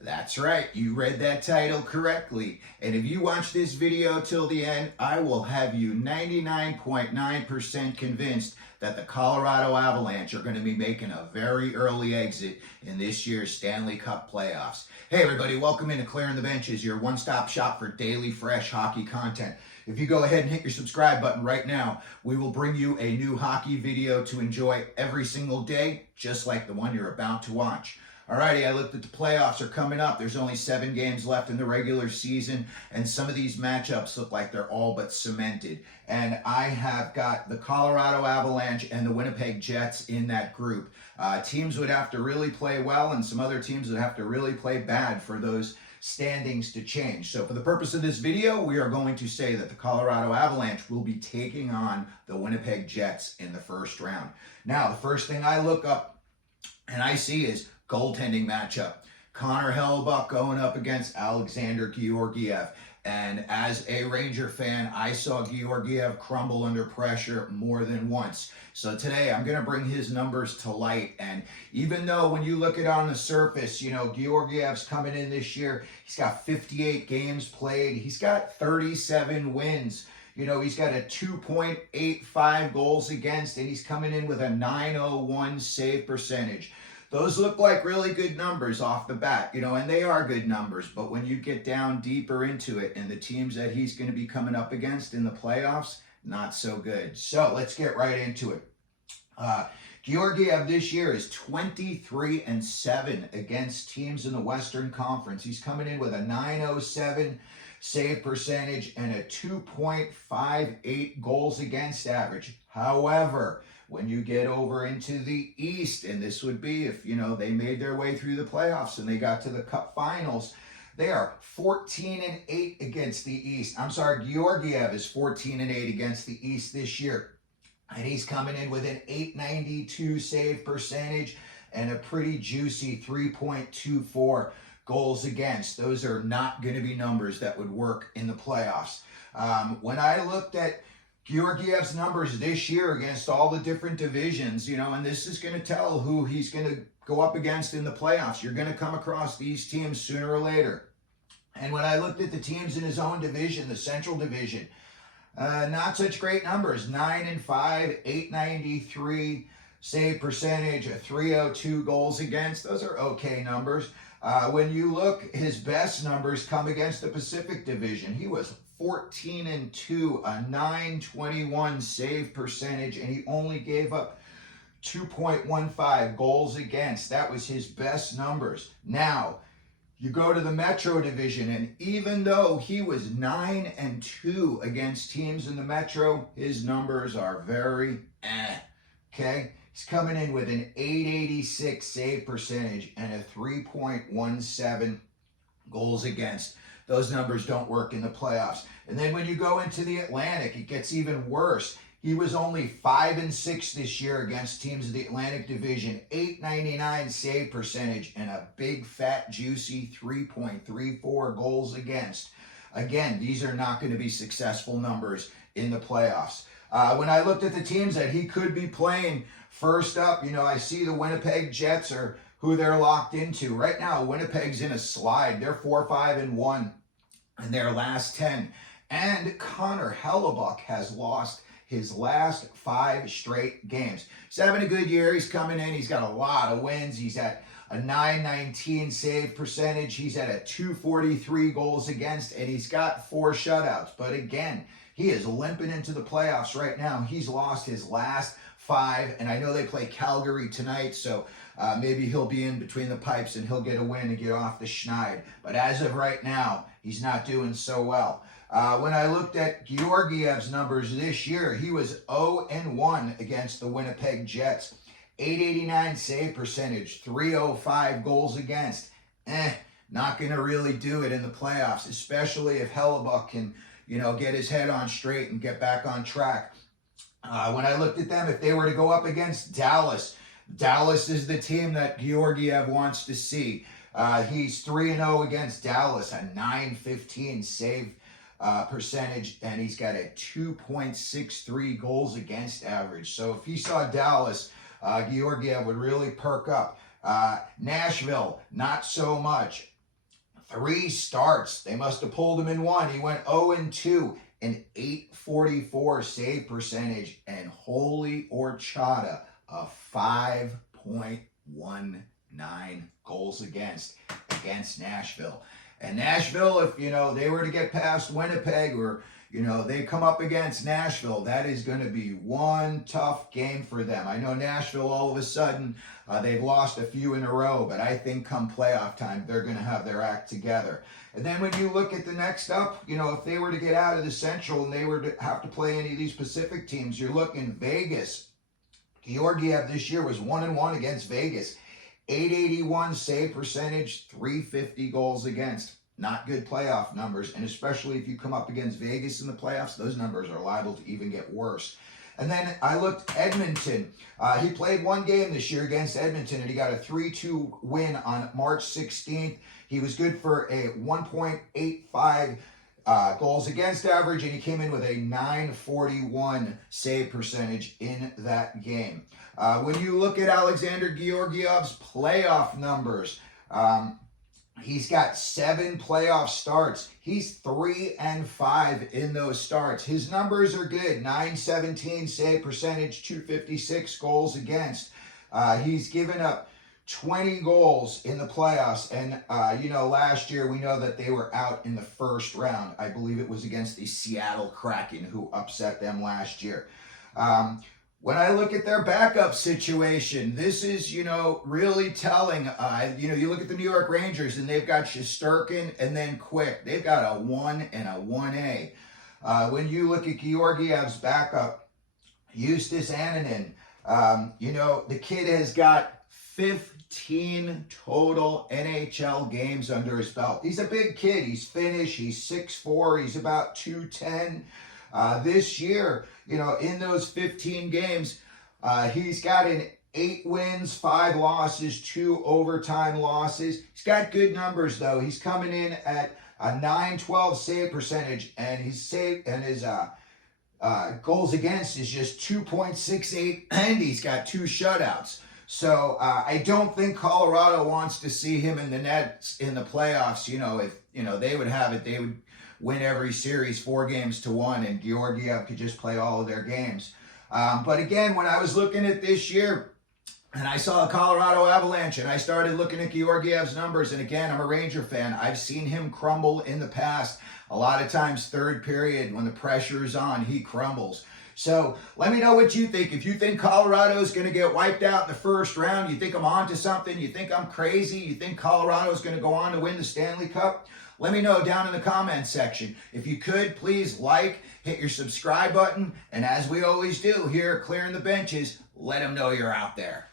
That's right, you read that title correctly. And if you watch this video till the end, I will have you 99.9% convinced that the Colorado Avalanche are going to be making a very early exit in this year's Stanley Cup Playoffs. Hey everybody, welcome into Clearing the Benches, your one-stop shop for daily fresh hockey content. If you go ahead and hit your subscribe button right now, we will bring you a new hockey video to enjoy every single day, just like the one you're about to watch. Alrighty, I looked at the playoffs are coming up. There's only 7 games left in the regular season, and some of these matchups look like they're all but cemented. And I have got the Colorado Avalanche and the Winnipeg Jets in that group. Teams would have to really play well, and some other teams would have to really play bad for those standings to change. So for the purpose of this video, we are going to say that the Colorado Avalanche will be taking on the Winnipeg Jets in the first round. Now, the first thing I look up and I see is goaltending matchup. Connor Hellebuyck going up against Alexander Georgiev. And as a Ranger fan, I saw Georgiev crumble under pressure more than once. So today I'm going to bring his numbers to light. And even though when you look at it on the surface, you know, Georgiev's coming in this year, he's got 58 games played. He's got 37 wins. You know, he's got a 2.85 goals against, and he's coming in with a .901 save percentage. Those look like really good numbers off the bat, you know, and they are good numbers. But when you get down deeper into it and the teams that he's going to be coming up against in the playoffs, not so good. So let's get right into it. Georgiev this year is 23-7 against teams in the Western Conference. He's coming in with a .907 save percentage and a 2.58 goals against average. However, when you get over into the East, and this would be if, you know, they made their way through the playoffs and they got to the Cup Finals, they are 14-8 against the East. I'm sorry, Georgiev is 14-8 against the East this year. And he's coming in with an .892 save percentage and a pretty juicy 3.24 goals against. Those are not going to be numbers that would work in the playoffs. When I looked at Georgiev's numbers this year against all the different divisions, you know, and this is going to tell who he's going to go up against in the playoffs. You're going to come across these teams sooner or later. And when I looked at the teams in his own division, the Central Division, not such great numbers. 9-5, .893 save percentage, a 302 goals against. Those are okay numbers. When you look, his best numbers come against the Pacific Division. He was 14-2, a .921 save percentage, and he only gave up 2.15 goals against. That was his best numbers. Now, you go to the Metro Division, and even though he was 9-2 against teams in the Metro, his numbers are very okay? He's coming in with an .886 save percentage and a 3.17 goals against. Those numbers don't work in the playoffs. And then when you go into the Atlantic, it gets even worse. He was only 5-6 this year against teams of the Atlantic Division, .899 save percentage, and a big, fat, juicy 3.34 goals against. Again, these are not going to be successful numbers in the playoffs. When I looked at the teams that he could be playing, first up, you know, I see the Winnipeg Jets are who they're locked into. Right now, Winnipeg's in a slide. They're 4-5-1 in their last 10. And Connor Hellebuyck has lost his last 5 straight games. He's having a good year. He's coming in. He's got a lot of wins. He's at a .919 save percentage. He's at a .243 goals against, and he's got 4 shutouts. But again, he is limping into the playoffs right now. He's lost his last 5, and I know they play Calgary tonight, so maybe he'll be in between the pipes and he'll get a win and get off the schneid. But as of right now, he's not doing so well. When I looked at Georgiev's numbers this year, he was 0-1 against the Winnipeg Jets. .889 save percentage, 305 goals against. Not going to really do it in the playoffs, especially if Hellebuyck can, you know, get his head on straight and get back on track. When I looked at them, if they were to go up against Dallas, Dallas is the team that Georgiev wants to see. He's 3-0 against Dallas, a .915 save percentage, and he's got a 2.63 goals against average. So if he saw Dallas, Georgiev would really perk up. Nashville, not so much. 3 starts. They must have pulled him in one. He went 0-2, an .844 save percentage, and holy horchata, a 5.19 goals against Nashville. And Nashville, if, they were to get past Winnipeg, or, they come up against Nashville, that is going to be one tough game for them. I know Nashville, all of a sudden, they've lost a few in a row, but I think come playoff time, they're going to have their act together. And then when you look at the next up, if they were to get out of the Central and they were to have to play any of these Pacific teams, you're looking Vegas. Georgiev this year was 1-1 against Vegas. .881 save percentage, .350 goals against. Not good playoff numbers, and especially if you come up against Vegas in the playoffs, those numbers are liable to even get worse. And then I looked Edmonton. He played one game this year against Edmonton, and he got a 3-2 win on March 16th. He was good for a 1.85 goals against average, and he came in with a .941 save percentage in that game. When you look at Alexander Georgiev's playoff numbers, he's got 7 playoff starts. He's 3-5 in those starts. His numbers are good. .917 save percentage, .256 goals against. He's given up 20 goals in the playoffs. And, last year we know that they were out in the first round. I believe it was against the Seattle Kraken, who upset them last year. When I look at their backup situation, this is, really telling. You look at the New York Rangers, and they've got Shesterkin and then Quick. They've got a 1 and a 1A. When you look at Georgiev's backup, Justus Annunen, the kid has got 15 total NHL games under his belt. He's a big kid. He's Finnish. He's 6'4". He's about 210. This year, in those 15 games, he's got an 8 wins, 5 losses, 2 overtime losses. He's got good numbers, though. He's coming in at a .912 save percentage, and his goals against is just 2.68, and he's got 2 shutouts. So I don't think Colorado wants to see him in the nets in the playoffs. If they would have it, they would win every series 4-1, and Georgiev could just play all of their games. But again, when I was looking at this year, and I saw the Colorado Avalanche, and I started looking at Georgiev's numbers, and again, I'm a Ranger fan. I've seen him crumble in the past. A lot of times, third period, when the pressure is on, he crumbles. So let me know what you think. If you think Colorado is going to get wiped out in the first round, you think I'm on to something, you think I'm crazy, you think Colorado is going to go on to win the Stanley Cup, let me know down in the comments section. If you could, please hit your subscribe button, and as we always do here at Clearing the Benches, let them know you're out there.